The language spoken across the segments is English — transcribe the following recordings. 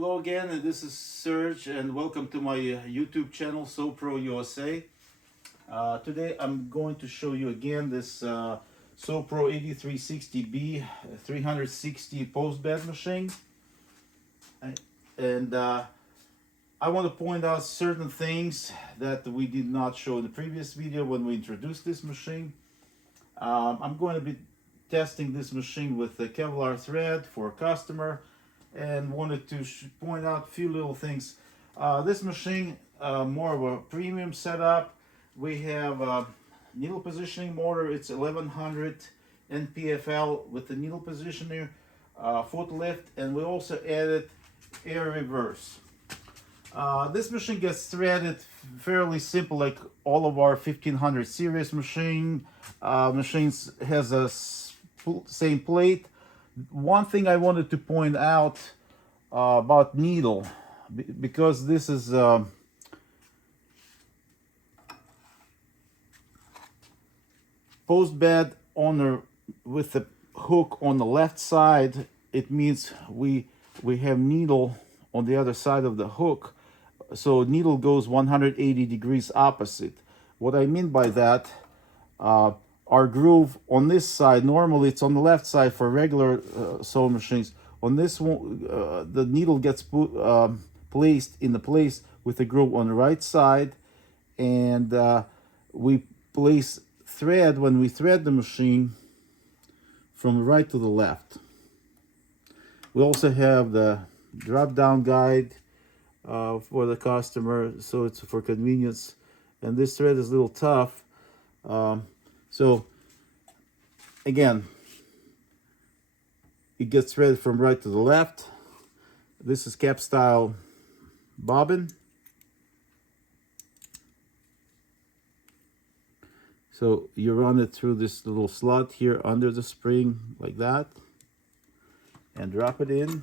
Hello again, this is Serge and welcome to my YouTube channel SEWPRO USA. Today I'm going to show you again this SEWPRO 8360B 360 post bed machine. And I want to point out certain things that we did not show in the previous video when we introduced this machine. I'm going to be testing this machine with the Kevlar thread for a customer, and wanted to point out a few little things. This machine, more of a premium setup. We have a needle positioning motor. It's 1100 NPFL with the needle positioner, foot lift, and we also added air reverse. This machine gets threaded fairly simple, like all of our 1500 series machines has a same plate. One thing I wanted to point out about needle, because this is post bed owner with the hook on the left side, it means we have needle on the other side of the hook, so needle goes 180 degrees opposite. What I mean by that, our groove on this side, normally it's on the left side for regular sewing machines. On this one, the needle gets placed in the place with the groove on the right side, and we place thread when we thread the machine from the right to the left. We also have the drop down guide for the customer, so it's for convenience. And this thread is a little tough. So again, it gets threaded from right to the left. This is cap style bobbin. So you run it through this little slot here under the spring like that and drop it in.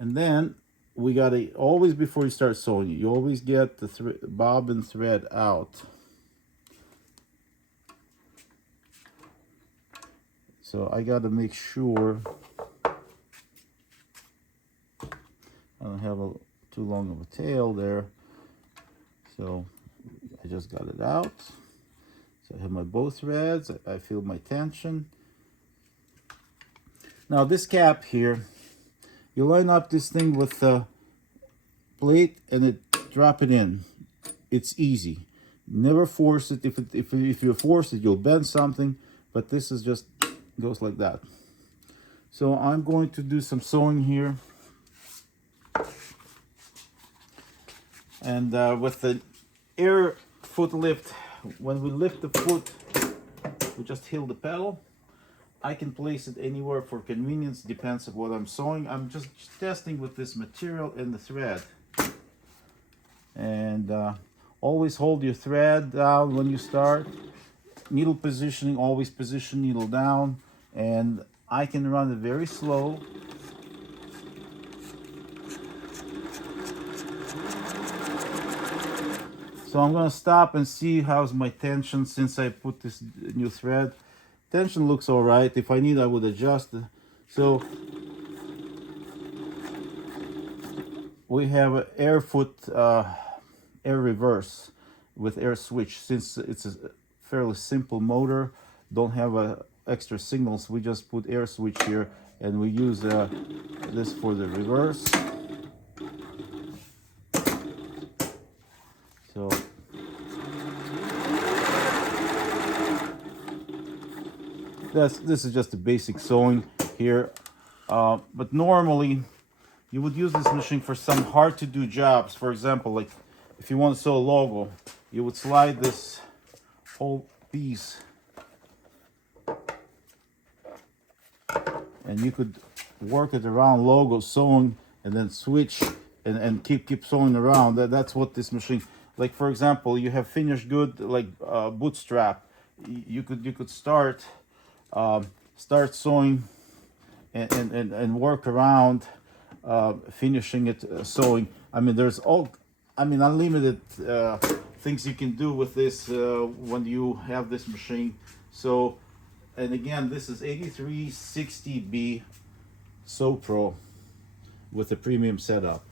And then we gotta always, before you start sewing, you always get the bobbin thread out. So I gotta make sure I don't have too long of a tail there. So I just got it out. So I have my both threads. I feel my tension. Now this cap here, you line up this thing with the plate and drop it in. It's easy. Never force it. If you force it, you'll bend something. But this is just goes like that. So I'm going to do some sewing here. And with the air foot lift, when we lift the foot, we just heel the pedal. I can place it anywhere for convenience, depends on what I'm sewing. I'm just testing with this material and the thread. And always hold your thread down when you start. Needle positioning, always position needle down. And I can run it very slow. So I'm going to stop and see how's my tension since I put this new thread. Tension looks all right. If I need, I would adjust it. So we have an air foot, air reverse with air switch. Since it's a fairly simple motor, don't have extra signals, we just put air switch here, and we use this for the reverse. So this is just a basic sewing here, but normally you would use this machine for some hard to do jobs. For example, like if you want to sew a logo, you would slide this whole piece and you could work it around logo sewing and then switch and keep sewing around. That's what this machine, like for example, you have finished good like bootstrap, you could start sewing and work around finishing it sewing. I mean, there's unlimited things you can do with this when you have this machine. So And again, this is 8360B SEWPRO with a premium setup.